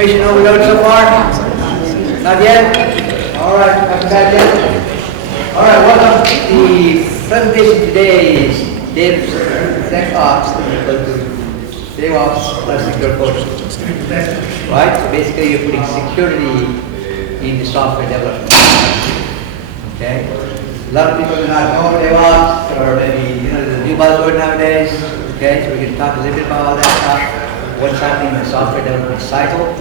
information overload so far? Not yet? Alright, not bad yet? Alright, welcome. The presentation today is DevSecOps equal to DevOps plus secure code. Right? So basically you're putting security in the software development. Okay? A lot of people do not know DevOps, or maybe, there's a new buzzword nowadays. Okay, so we can talk a little bit about all that stuff, what's happening in the software development cycle.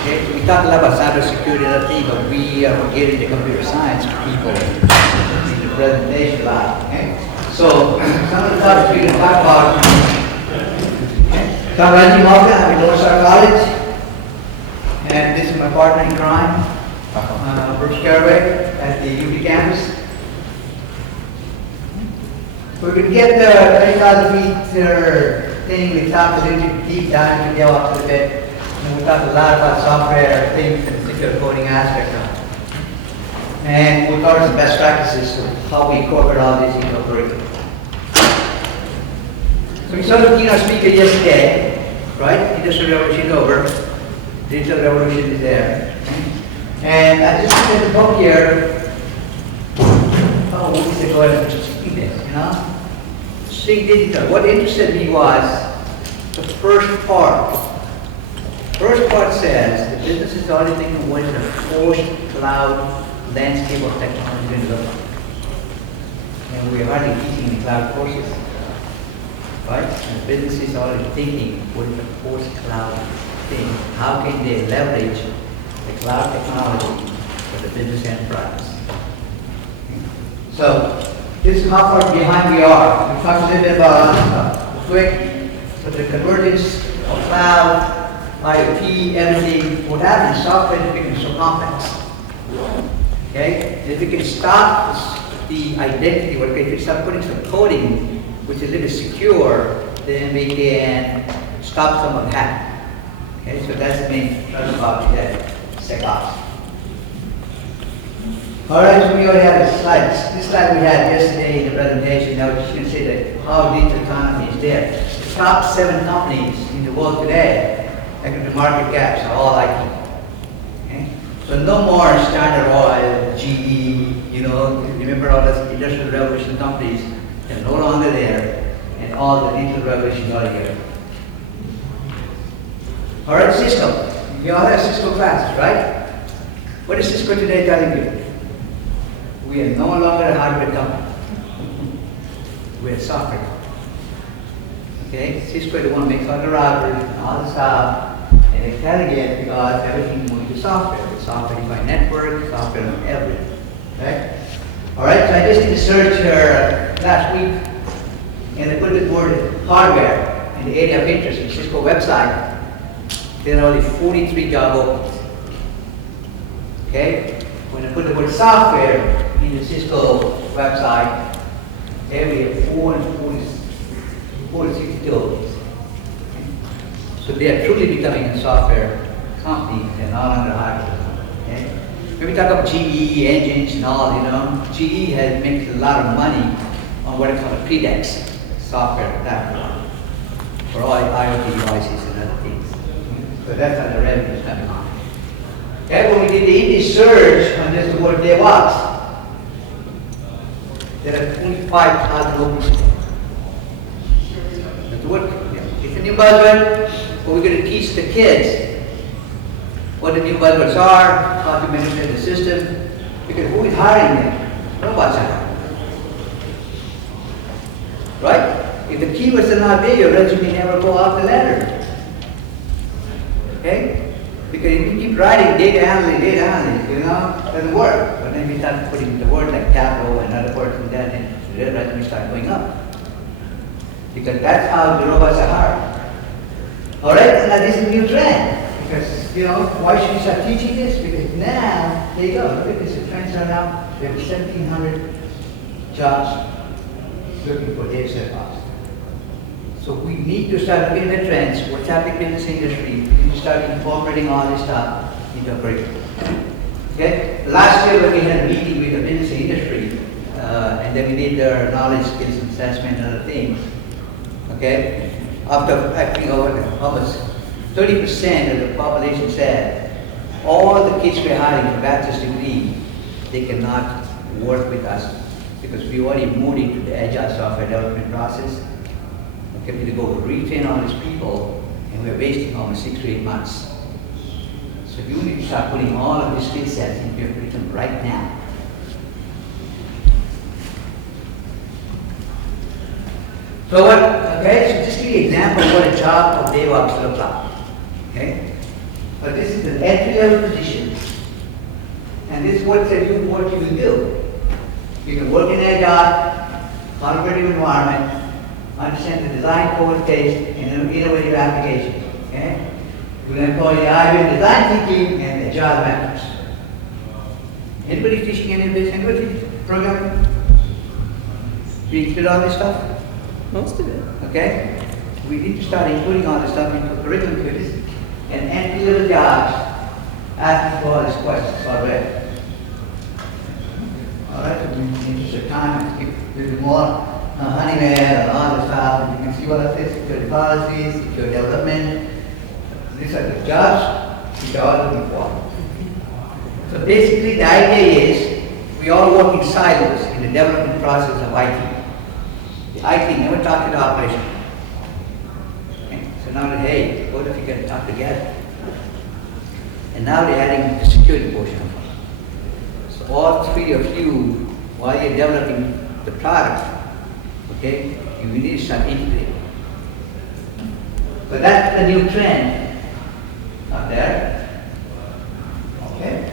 Okay, so we talked a lot about cybersecurity and other things, but we are getting the computer science people in the presentation a lot. Okay? So some of the topics we're going to talk about. So I'm Rajiv, Malkan, I'm in North Star College, and this is my partner in crime, Bruce Caraway at the UP campus. We're going to get the 30,000 feet thing. We talked a little bit deep dive into DevOps a little bit. And we talked a lot about software things and secure coding aspect of it. And we'll cover some best practices of how we incorporate all this into our curriculum. So we saw the keynote speaker yesterday, right? Industrial revolution is over. Digital revolution is there. And I just looked at the book here. Oh, we said go ahead and see this, Think digital. What interested me was the first part. First part says the business is already thinking what is the post-cloud landscape of technology going to look like. And we are hardly teaching the cloud courses. Right? And the business is already thinking what is the post-cloud thing. How can they leverage the cloud technology for the business enterprise? So this is how far behind we are. We talked a little bit about stuff. Quick, so the convergence of cloud, IoT, everything, what happens, software is becoming so complex. Okay? If we can stop the identity, or if we start putting some coding, which is a little secure, then we can stop some of that. Okay, so that's the main part about DevSecOps. All right, so we already have the slides. This slide we had yesterday in the presentation. Now we're just going to say that how digital economy is there. The top 7 companies in the world today, according to market caps, are all IT. Okay? So no more Standard Oil, GE, remember all those industrial revolution companies, they're no longer there, and all the digital revolutions are here. All right, Cisco. You all have Cisco classes, right? What is Cisco today telling you? We are no longer a hardware company. We're a software company. Okay? Cisco is the one who makes all the routers and all the stuff. And they tell you because everything is moving to software. The software-defined network, software on everything. Right? Alright, so I just did a search here last week. And I put the word hardware in the area of interest in the Cisco website. There are only 43 job openings. Okay? When I put the word software in the Cisco website, there we have 462 openings. So they are truly becoming a software company and not under hardware. Okay? When we talk about GE engines and all, GE has made a lot of money on what is called a PDEX software platform for all IoT devices and other things. So that's how the revenue is coming on. Okay, when we did the indie search on this word DevOps, there are 25,000 openings. That's what, it's a new buzzword, but we're going to teach the kids what the new buzzwords are, how to manipulate the system, because who is hiring them? Robots are hiring. Right? If the keywords are not there, your resume never go off the ladder. Okay? Because if you keep writing data analysis, it doesn't work. But then we start putting the word like Tableau and other words in that, and the resume start going up. Because that's how the robots are hired. Alright, now this is a new trend. Because, why should we start teaching this? Because now, there you go, look at this, the trends are now, there are 1,700 jobs looking for DevSecOps. So we need to start looking at the trends, what's happening in this industry, we need to start incorporating all this stuff into our curriculum. Okay? Last year when we had a meeting with the business industry, and then we did their knowledge, skills, assessment and other things. Okay? After acting over almost. So 30% of the population said all the kids we're hiring for bachelor's degree, they cannot work with us because we already moved into the agile software development process. Okay, we need to go retrain all these people, and we're wasting almost 6 to 8 months. So you need to start putting all of these skill sets into your curriculum right now. So what, okay, so just give you an example of what a job of DevOps looks like. Okay? But this is an entry-level position, and this is what you will do. You can work in a job, collaborative environment, understand the design code taste, and innovative applications. Okay? You will employ the idea of design thinking and agile methods. Anybody teaching any of this? Anybody teaching programming? Do you include all this stuff? Most of it. Okay? We need to start including all this stuff into curriculum because and entry-level jobs asking for all these questions already. All right, so in the interest of time, keep doing more Honeywell and all this stuff, and you can see what it is, security policies, security development. These are the jobs which are all looking for. So basically the idea is we all work in silos in the development process of IT. The IT never talked to the operation. Okay? So now, hey, what if you can talk together? And now they're adding the security portion of it. So all three of you, while you're developing the product, okay, you need to start integrating. But that's the new trend out there. Okay?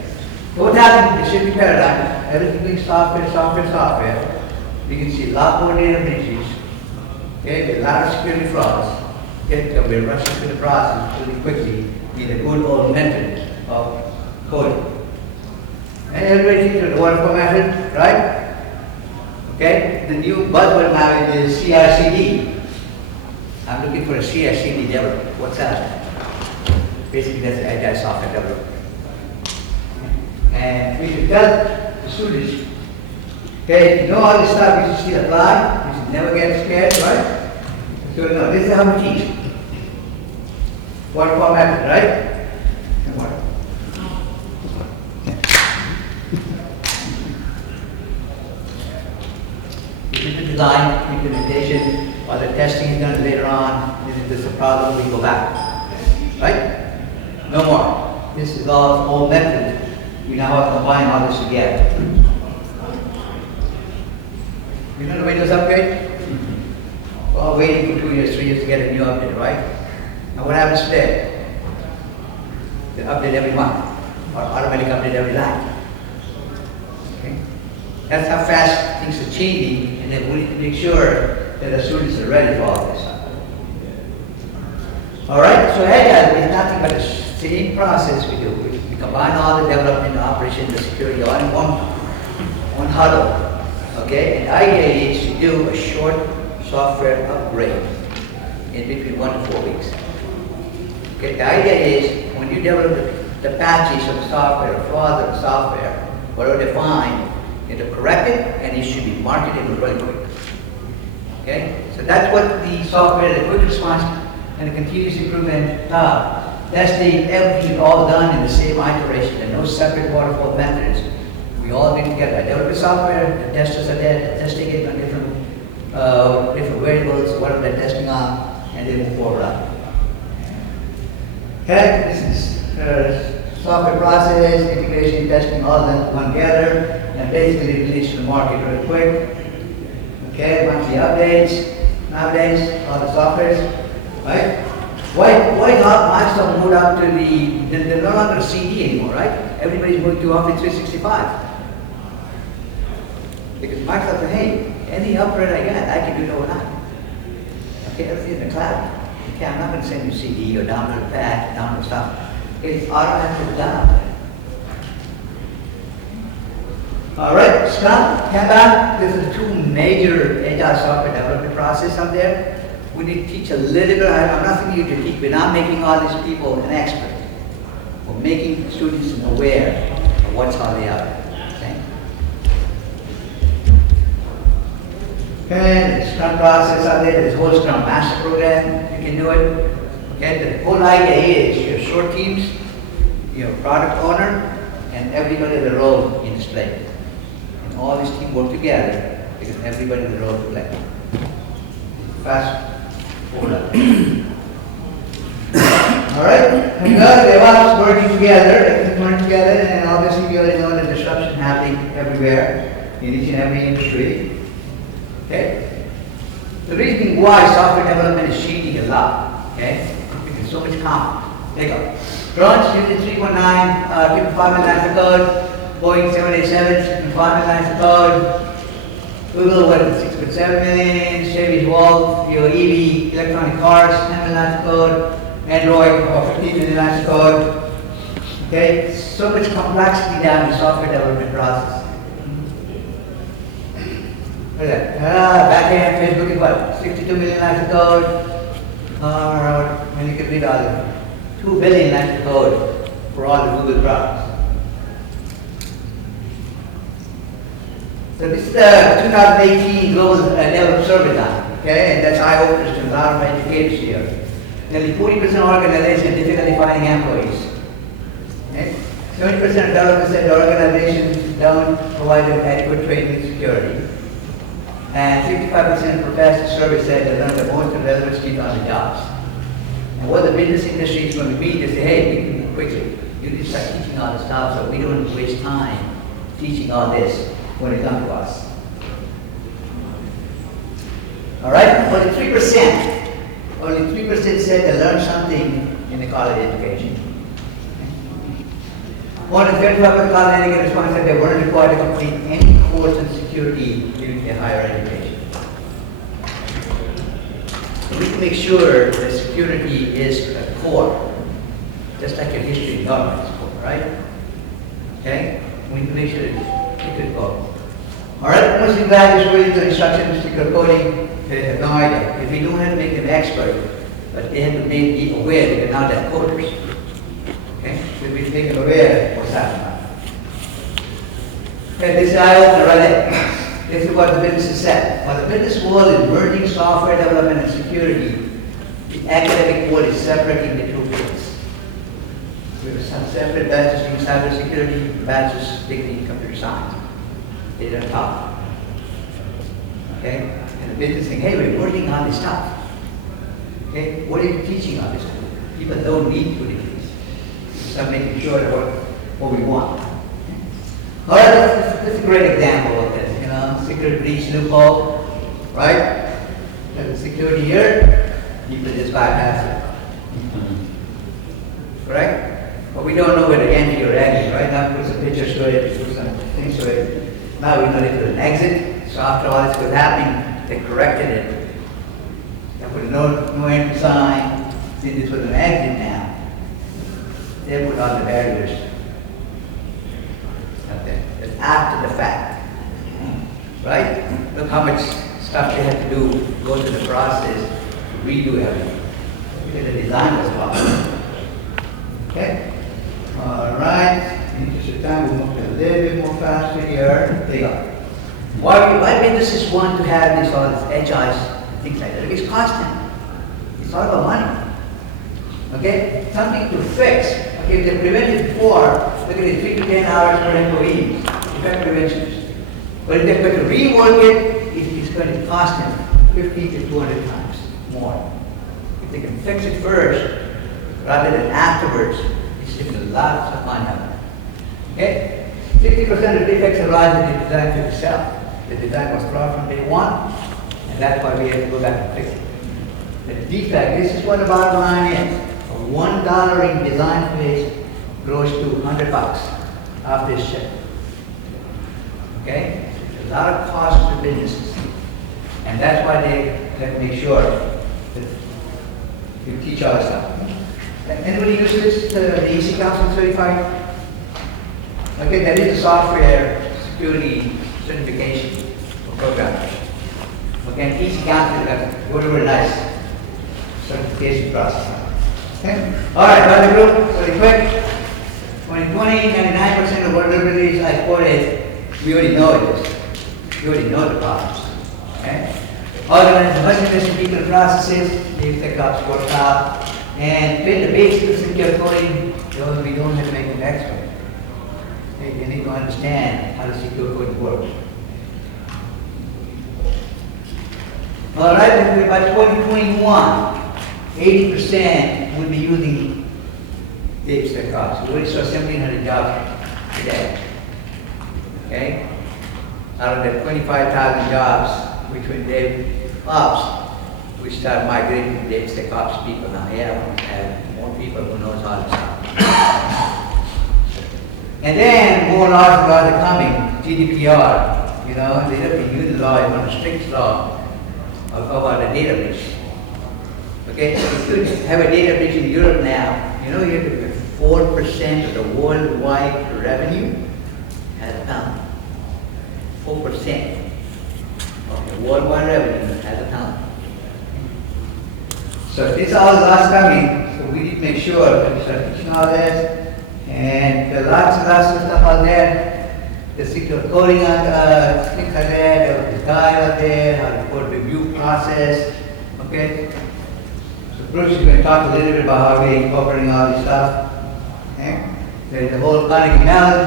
So what happened in the shipping paradigm? Everything being software, software, software. You can see a lot more data breaches, okay, a lot of security frauds. Okay, we're rushing through the process really quickly with a good old method of coding. And everybody thinks of the waterfall method, right? Okay, the new buzzword now is CI/CD. I'm looking for a CI/CD developer. What's that? Basically, that's agile software development. And we should tell the students, okay, if you know all this stuff, you should still apply. You should never get scared, right? So no, this is how we teach. Waterfall method, right? This is the design, implementation, or the testing is done later on. This is a problem, we go back. Right? No more. This is all old method. We now have to combine all this together. You know the Windows upgrade? We're all waiting for 2 years, 3 years to get a new update, right? And what happens today? They update every month, or automatic update every night. Okay? That's how fast things are changing, and then we need to make sure that the students are ready for all this. All right, so Agile is nothing but the same process we do. We combine all the development, the operation, the security all in one huddle. Okay, and the idea is to do a short software upgrade in between 1 to 4 weeks. Okay, the idea is when you develop the patches of the software, the flaws of the software, whatever they find, you have to correct it and it should be marketed really quick. Okay, so that's what the software, the quick response and the continuous improvement testing, everything is all done in the same iteration. There are no separate waterfall methods. We all get together. I develop the software, the testers are there, they're testing it on different variables, whatever they're testing on, and they move forward. Okay, this is software process, integration, testing, all that one together, and basically release to the market really quick. Okay, monthly updates, nowadays, all the softwares, right? Why not Microsoft moved up to they're no longer a CD anymore, right? Everybody's moving to Office 365. Because Microsoft said, hey, any upgrade I get, I can do it overnight. Okay, everything's in the cloud. Okay, I'm not going to send you CD or download a patch, download stuff. It's automatically done. All right, Scrum, Kanban, this is two major agile software development process out there. We need to teach a little bit. I'm not asking you to teach. We're not making all these people an expert. We're making students aware of what's on the other. Okay? And the Scrum process out there, there's a whole Scrum Master program. You can do it. Okay, the whole idea is your short teams, your product owner, and everybody in the role in display. And all these teams work together because everybody in the role to play. Fast forward. Alright, and DevOps working together, everything working together, and obviously you already know the disruption happening everywhere in each and every industry. Okay? The reason why software development is changing a lot, okay? Because so much common. There you go. Drones using 3.9, 5 million lines of code, Boeing 787, 5 million lines of code, Google went 6.7 million, Chevy's Wolf, your EV, electronic cars, 10 million lines of code, Android, 15 million lines of code. Okay, so much complexity down in the software development process. Look at that. Back end, Facebook is what? 62 million lines of code. And you can read all of them. 2 billion lines of code for all the Google products. So this is the 2018 Global Level Survey done, okay? And that's eye-openers to a lot of educators here. Nearly 40% of organizations difficulty finding employees. Okay? 70% of developers said the organizations don't provide them adequate training and security. And 55% of professional survey said they learn the most relevant skills on the jobs. And what the business industry is going to be, they say, hey, we can quickly, you need to start teaching all this stuff so we don't waste time teaching all this when it comes to us. All right, only 3% said they learned something in the college education. More than 35% of college educated respondents said they weren't required to complete any course in security during their higher education. So we can make sure that security is a core, just like your history and government is core, right? Okay? We can make sure that it's a good core. All right, most of the guys who read the instructions to secure coding, they have no idea. If we don't have to make them expert, but they have to be aware that they're not that coders. Okay? So we make them aware of what's happening. Okay, this is eye-opener right there. This is what the business said. While the business world is merging software development and security, the academic world is separating the two fields. We have some separate batches in cybersecurity, batches taking computer science. They don't talk. Okay? And the business saying, hey, we're working on this stuff. Okay? What are you teaching on this? People don't need to teach. Start making sure that what we want. All right, this is a great example of this. You know, security breach loophole, right? There's a security here, people just bypass it. Correct? But we don't know where to enter or exit, right? Now put some pictures to it, put some things to it. Now we know it was an exit. So after all this was happening, they corrected it. They put no entry sign. See, this was an exit now. They put all the barriers up there. It's after the fact. Right? Look how much stuff they had to do, go through the process, to redo everything. Because the design was wrong. Okay? All right. In the interest of time, we'll move a little bit more faster here. There you go. Why businesses want to have this, all these HIs and things like that? It's costing. It's all about money. Okay? Something to fix. Okay, if they prevented before, look at it, 3 to 10 hours per employee. Effective preventions. But if they're going to rework it, it's going to cost them 50 to 200 times more. If they can fix it first, rather than afterwards, it's saving lots of money. Okay? 60% of defects arise in the design to itself. The design was flawed from day one, and that's why we have to go back and fix it. The defect, this is what the bottom line is. A $1 in design phase grows to $100 after it's shipped. Okay? A lot of costs to businesses. And that's why they have to make sure that you teach all this stuff. Anybody use this, the EC Council certified? Okay, that is a software security certification for programmers. Okay, EC Council, that's very nice certification process. Okay? Alright, by the group, very quick. 2020, 99% of vulnerabilities I quoted, we already know this. We already know the problems. Okay? Organize the budget investigation processes, DevSecOps workshop, and train the basic secure coding, we don't have to make an expert. You need to understand how the secure coding works. All right, by 2021, 80% will be using DevSecOps. We already saw 1,700 jobs today. Okay? Out of the 25,000 jobs which were in DevOps, we start migrating to DevSecOps people now. Yeah, we have more people who knows all this stuff. And then more laws are coming, GDPR, they have to use the law, one of the strict law about the data breach. Okay, if you have a data breach in Europe now, you have to pay 4% of the worldwide revenue has a penalty. 4% of the worldwide revenue has a penalty. So this all laws coming, so we need to make sure that we start teaching all this. And there are lots of stuff out there. The secure coding things like that, there was guide out there, how to code review process. Okay? So Bruce is going to talk a little bit about how we're incorporating all this stuff. Okay? There's the whole Carnegie Mellon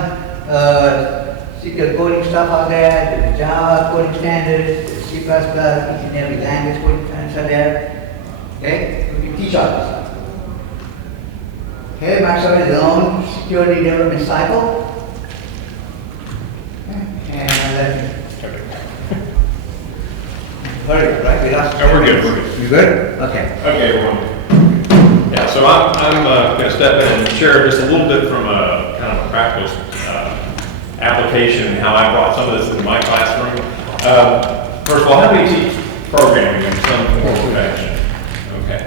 secure coding stuff out there, there's Java coding standards, there's C++, each and every language coding standards are there. Okay? We can teach all this stuff. Okay, Microsoft has its own security development cycle. Hurry, right? We lost. Oh, we're good. You good? Okay. Okay, everyone. Yeah, so I'm going to step in and share just a little bit from a kind of a practical application and how I brought some of this into my classroom. First of all, how many teach programming in some form or fashion? Okay.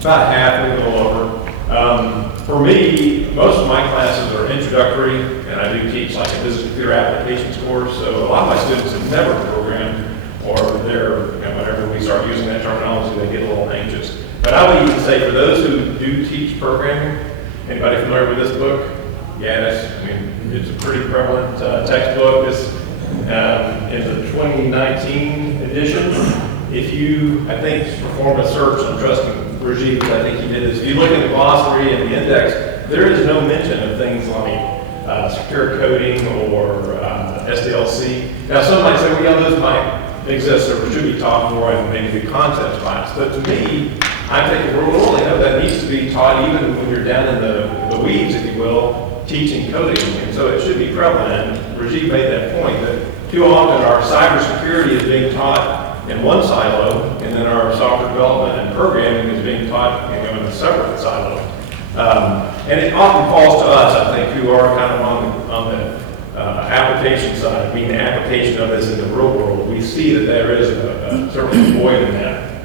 About half, maybe a little over. For me, most of my classes are introductory, and I do teach like a business computer applications course, so a lot of my students have never programmed, or they're, whenever we start using that terminology, they get a little anxious. But I would even say for those who do teach programming, anybody familiar with this book? Yeah, it's a pretty prevalent textbook. This is the 2019 edition. If you, I think, perform a search on trusting Rajiv, I think he did this. If you look at the glossary and the index, there is no mention of things like secure coding or SDLC. Now, some might say, well, yeah, those might exist or should be taught more in maybe the concepts class. But to me, I think we're really know that needs to be taught even when you're down in the weeds, if you will, teaching coding. And so it should be prevalent. And Rajiv made that point that too often our cybersecurity is being taught in one silo, and then our software development and programming is being taught in a separate silo. And it often falls to us, I think, who are kind of on the application side, being the application of this in the real world. We see that there is a certain void in that.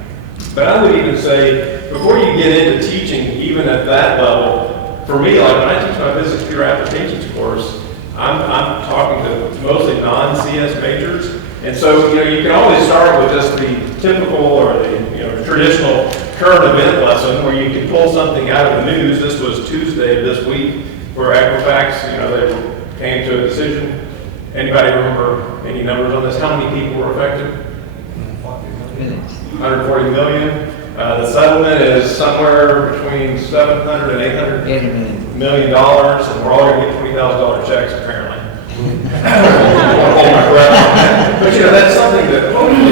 But I would even say, before you get into teaching, even at that level, for me, like when I teach my business computer applications course, I'm talking to mostly non-CS majors. And so, you can always start with just the typical or the traditional current event lesson where you can pull something out of the news. This was Tuesday of this week where Equifax, they came to a decision. Anybody remember any numbers on this? How many people were affected? 140 million. The settlement is somewhere between $700 and $800 million, and we're all going to get $20,000 checks apparently. But that's something that hopefully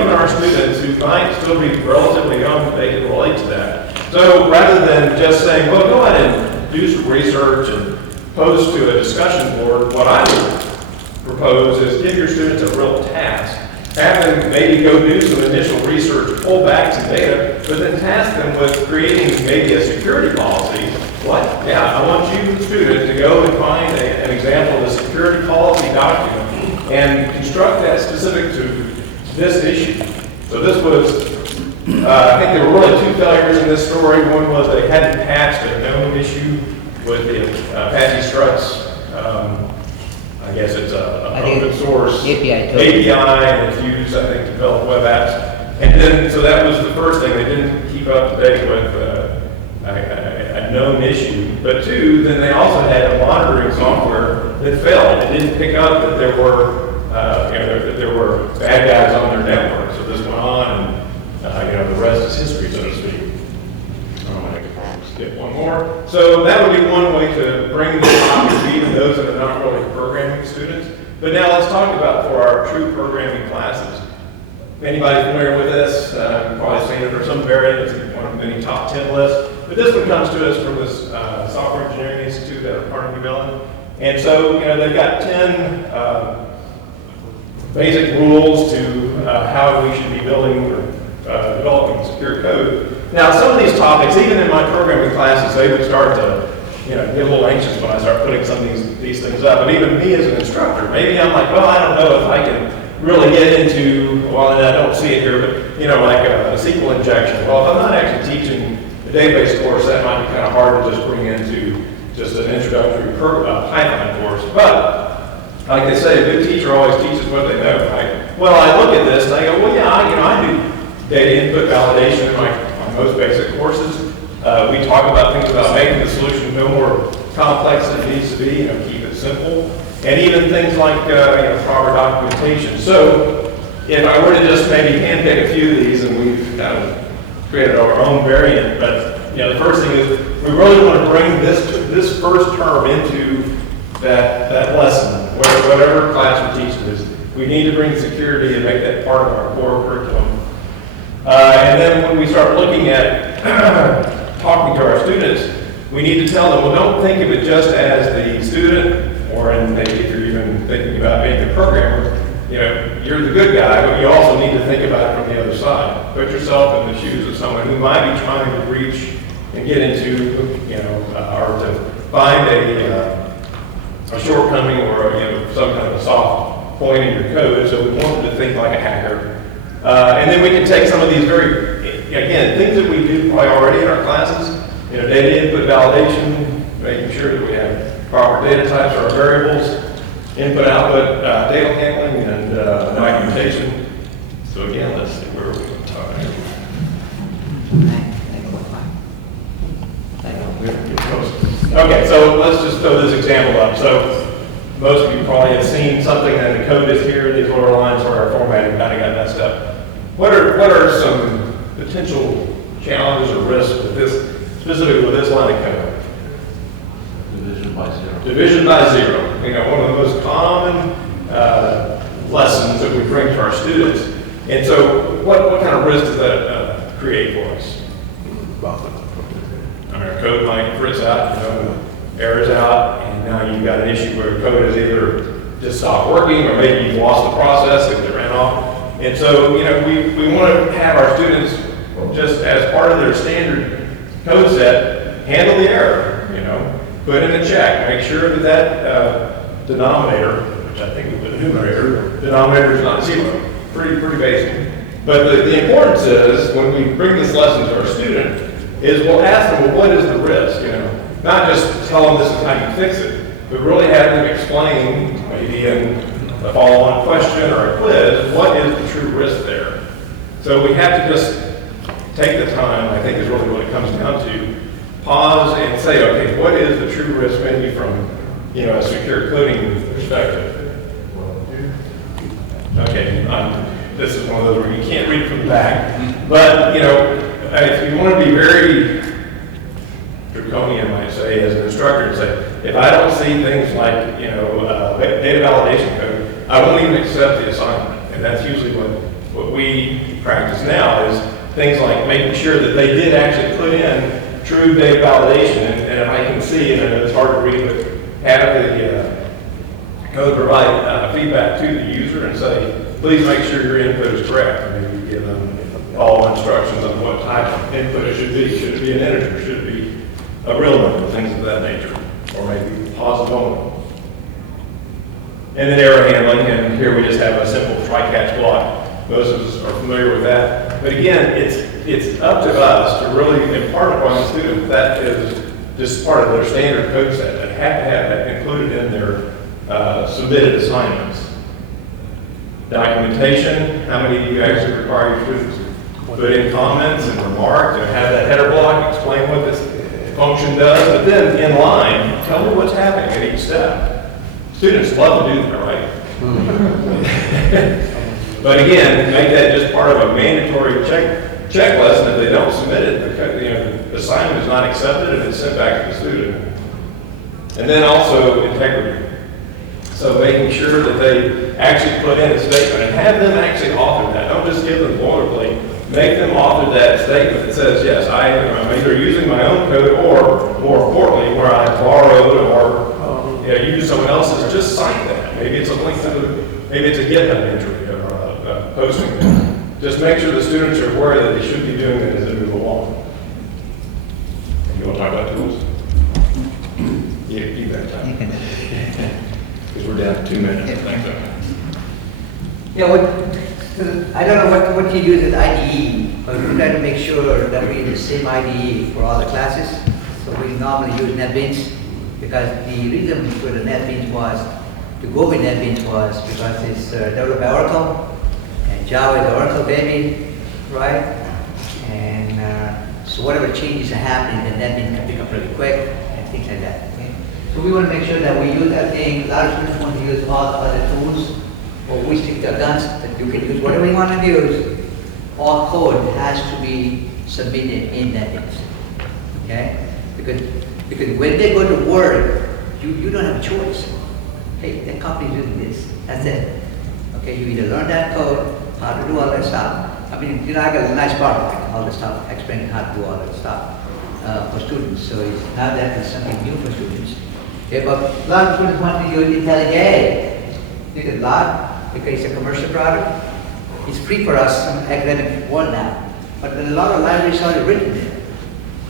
even our students who might still be relatively young, they can relate to that. So rather than just saying, well, go ahead and do some research and post to a discussion board, what I would propose is give your students a real task. Have them maybe go do some initial research, pull back some data, but then task them with creating maybe a security policy. I want you, student, to go and find an example of a security policy document and construct that specific to this issue. So this was, I think there were really two failures in this story. One was they hadn't patched a known issue with the Apache Struts. I guess it's a open source API, and it's used, I think, to develop web apps. And then, so that was the first thing. They didn't keep up to date with a known issue. But two, then they also had a monitoring software that failed. It didn't pick up that there were, that there were bad guys on their network. So this went on, and the rest is history, so to speak. skip one more. So that would be one way to bring the topic to even those that are not really programming students. But now let's talk about for our true programming classes. Anybody familiar with this? You've probably seen it or some variant. It's one of the many top 10 lists. But this one comes to us from this Software Engineering Institute that are Carnegie Mellon. And so, you know, they've got 10 basic rules to how we should be building or developing secure code. Now, some of these topics, even in my programming classes, they would start to, you know, get a little anxious when I start putting some of these things up. And even me as an instructor, maybe I'm like, well, I don't know if I can really get into, well, and I don't see it here, but, you know, like a SQL injection. Well, if I'm not actually teaching a database course, that might be kind of hard to just bring into just an introductory Python course. But, like they say, a good teacher always teaches what they know, right? Well, I look at this and I go, well, yeah, I do data input validation in my most basic courses. We talk about things about making the solution no more complex than it needs to be, you know, keep it simple. And even things like, you know, proper documentation. So, if I were to just maybe handpick a few of these, and we've kind of created our own variant, but, you know, the first thing is we really want to bring this first term into that lesson, whatever class we're teaching is. We need to bring security and make that part of our core curriculum. And then when we start looking at talking to our students, we need to tell them, well, don't think of it just as the student, or maybe if you're even thinking about being the programmer, you know, you're the good guy, but you also need to think about it from the other side. Put yourself in the shoes of someone who might be trying to reach and get into, you know, or to find a shortcoming or, you know, some kind of a soft point in your code. So we want them to think like a hacker. And then we can take some of these again, things that we do probably already in our classes, you know, data input validation, making sure that we have proper data types or variables, input, output, data handling, and documentation. So again, let's see where we're going to talk. Okay, so let's just throw this example up. So most of you probably have seen something and the code is here, these lower lines where our formatting kind of got messed up. What are some potential challenges or risks with this, specifically with this line of code? Division by zero. Division by zero. You know, one of the most common lessons that we bring to our students. And so what kind of risk does that create for us? I mean, our code might frizz out, you know, errors out, and now you've got an issue where code is either just stopped working or maybe you've lost the process if it ran off. And so, you know, we want to have our students, just as part of their standard code set, handle the error, you know, put in a check, make sure that denominator, which I think we put numerator, denominator is not zero. Pretty basic. But the importance is, when we bring this lesson to our student, is we'll ask them, well, what is the risk, you know? Not just tell them this is how you fix it, but really have them explain, maybe in a follow-on question or a quiz, what is the true risk there? So we have to just take the time, I think is really what it comes down to, pause and say, okay, what is the true risk maybe from, you know, a secure coding perspective? Okay, this is one of those where you can't read from the back, but, you know, if you want to be very draconian, I might say, as an instructor, and say, if I don't see things like, you know, data validation code, I won't even accept the assignment. And that's usually what we practice now, is things like making sure that they did actually put in true data validation. And if I can see, and I know it's hard to read, but have the code provide feedback to the user and say, please make sure your input is correct. And maybe give them all instructions on what type of input it should be. Should it be an integer? Should it be a real number? Things of that nature. Or maybe positive only. And then error handling, and here we just have a simple try-catch block. Most of us are familiar with that. But again, it's up to us to really impart upon the student that is just part of their standard code set, that have to have that included in their submitted assignments. Documentation, how many do you actually require your students to put in comments and remark, and have that header block, explain what this function does, but then in line, tell them what's happening at each step. Students love to do that, right? But again, make that just part of a mandatory check checklist, and if they don't submit it, the assignment is not accepted and it's sent back to the student. And then also integrity. So making sure that they actually put in a statement and have them actually author that. Don't just give them boilerplate. Make them author that statement that says, yes, I'm either using my own code or, more importantly, where I borrowed or use someone else's. Just cite that. Maybe it's a link to, maybe it's a GitHub entry or posting. Just make sure the students are aware that they should be doing it as they move along. You want to talk about tools? Yeah, you better time. Because we're down to 2 minutes. Thanks. Yeah, I don't know what you use as IDE, but we try to make sure that we use the same IDE for all the classes. So we normally use NetBeans because the reason for the NetBeans was, to go with NetBeans was because it's developed by Oracle, and Java is the Oracle baby, right? And so whatever changes are happening, the NetBeans can pick up really quick and things like that. Okay? So we want to make sure that we use that thing. A lot of students want to use all the other tools, or we stick to our guns that you can use whatever you want to use. All code has to be submitted in NetBeans. Okay? Because when they go to work, you don't have a choice. Hey, that company's doing this. That's it. Okay, you either learn that code, how to do all that stuff. I mean, I got a nice part, all the stuff, explaining how to do all that stuff for students. So now that is something new for students. Okay, but a lot of students want to use IntelliJ. You can log because it's a commercial product. It's free for us in the academic world now. But a lot of libraries are written there,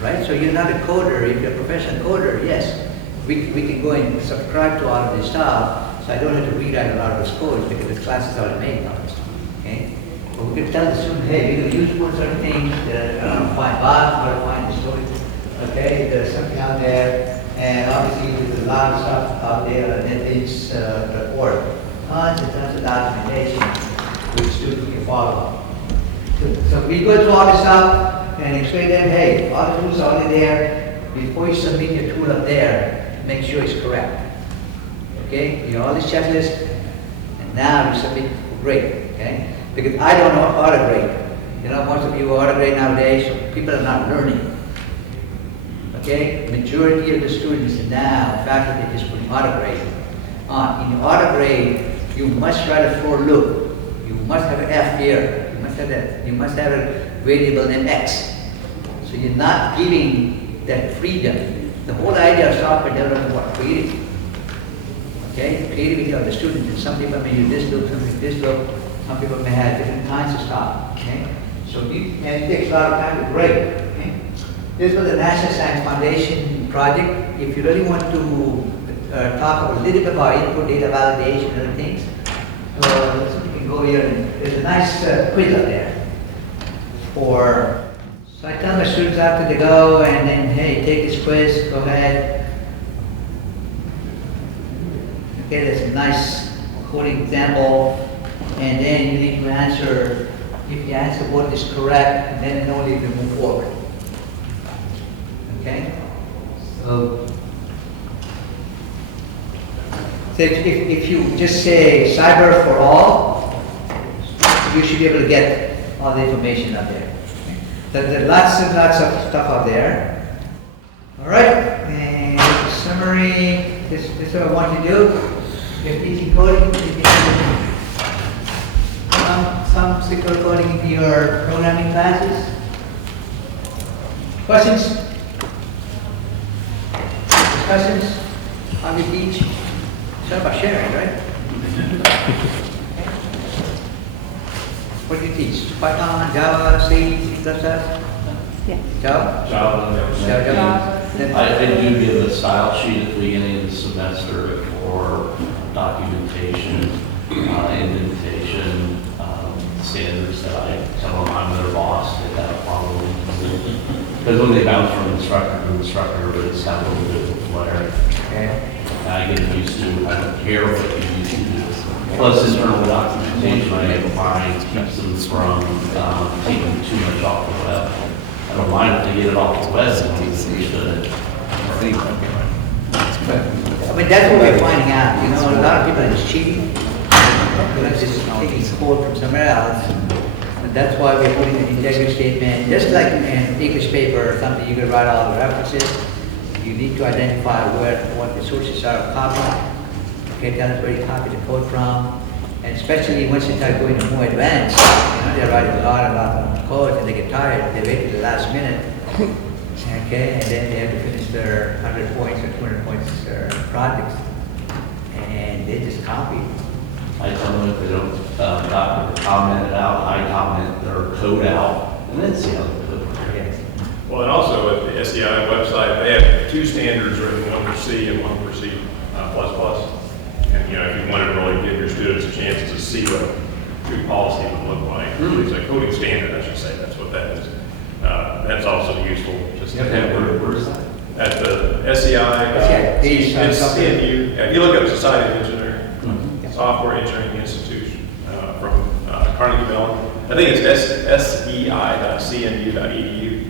right? So you're not a coder. If you're a professional coder, yes, we can go and subscribe to all of this stuff. So I don't have to rewrite a lot of those codes because the class is already made on this. Okay? But we can tell the student, hey, we're going to use for certain things. Find bot, how to find the story. Okay, there's something out there, and obviously there's a lot of stuff out there that is report. Tons and tons of documentation which students can follow. So we go through all this stuff and explain to them, hey, all the tools are already there. Before you submit your tool up there, make sure it's correct. Okay, you have all this checklist, and now you submit grade. Okay, because I don't know auto grade. You know, most of you auto grade nowadays, so people are not learning. Okay, majority of the students now, faculty just putting auto grade on. In auto grade, you must write a for loop. You must have an F here. You must have that. You must have a variable named X. So you're not giving that freedom. The whole idea of software development is what creativity. Okay, creativity of the students. And some people may use this loop, some may use this loop. Some people may have different kinds of stuff. Okay, so and it takes a lot of time to grade. Okay, this was the National Science Foundation project. If you really want to talk a little bit about input data validation and other things, so you can go here and there's a nice quiz up there for. So I tell my students after they go and then, hey, take this quiz, go ahead. Okay, there's a nice coding example, and then you need to answer. If the answer what is correct, and then only you can move forward. Okay, so. So if you just say cyber for all, you should be able to get all the information out there. There are lots and lots of stuff out there. All right, and summary, this is what I want you to do. You're teaching coding, some secure coding into your programming classes. Questions? Discussions? How do you teach? It's all about sharing, right? What do you teach? Python, Java, C, C++? Yeah. Java? Java. Then- I do give a style sheet at the beginning of the semester for documentation, indentation, standards that I tell them I'm their boss, they have a problem. Because when they bounce from instructor to instructor, but it's kind of a little bit of a flare. Okay. And I get used to, I don't care what you used to do. Plus internal documentation, I find keeps them from taking too much off the web. I don't mind if they get it off the web, as long as they should. I mean, that's what we're finding out. You know, a lot of people are just cheating. They're just taking code from somewhere else. And And that's why we're putting an integrity statement, just like in an English paper or something, you're gonna write all the references. You need to identify what the sources are copied. Okay, tell us where you copied the code from. And especially once you start going more advanced, they're writing a lot of code and they get tired, they wait till the last minute. Okay, and then they have to finish their 100 points or 200 points projects. And they just copy. I tell them if they don't comment it out, I comment their code out, and then see how the code Yes. Well, and also at the SEI website, they have two standards written, one for C and one for C++. And if you wanted to really give your students a chance to see what true policy would look like, it's a coding standard, I should say, that's what that is. That's also useful, just to have where is that? at the SEI. It's CNU. Yeah, if you look up Society of Engineering, Software Engineering Institution from Carnegie Mellon. I think it's sei.cnu.edu.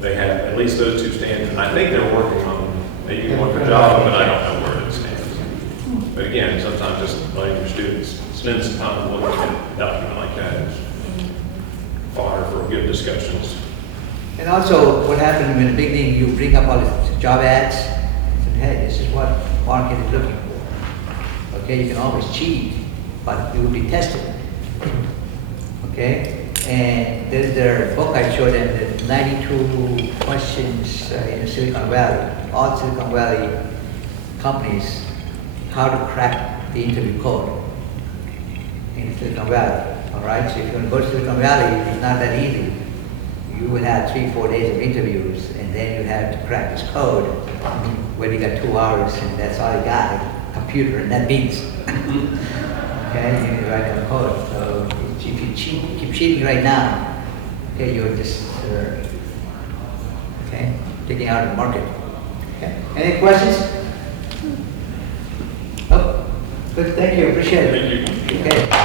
They have at least those two standards, and I think they're working on maybe one for Java, but I don't know where it stands. But again, sometimes just letting your students spend some time looking at a document like that is fodder for good discussions. And also, what happened in the beginning, you bring up all these job ads, and say, hey, this is what market is looking for. Okay, you can always cheat, but you will be tested. Okay, and there's their book I showed them, the 92 questions in the Silicon Valley, all Silicon Valley companies, how to crack the interview code in Silicon Valley. All right, so if you're going to go to Silicon Valley, it's not that easy. You will have 3-4 days of interviews, and then you have to crack this code, where you got 2 hours, and that's all you got, a computer, and that means, okay, you need to write down code. So if you keep cheating right now, okay, you're just, okay, taking out of the market. Okay, any questions? Oh, good, thank you, appreciate it. Thank you. Okay.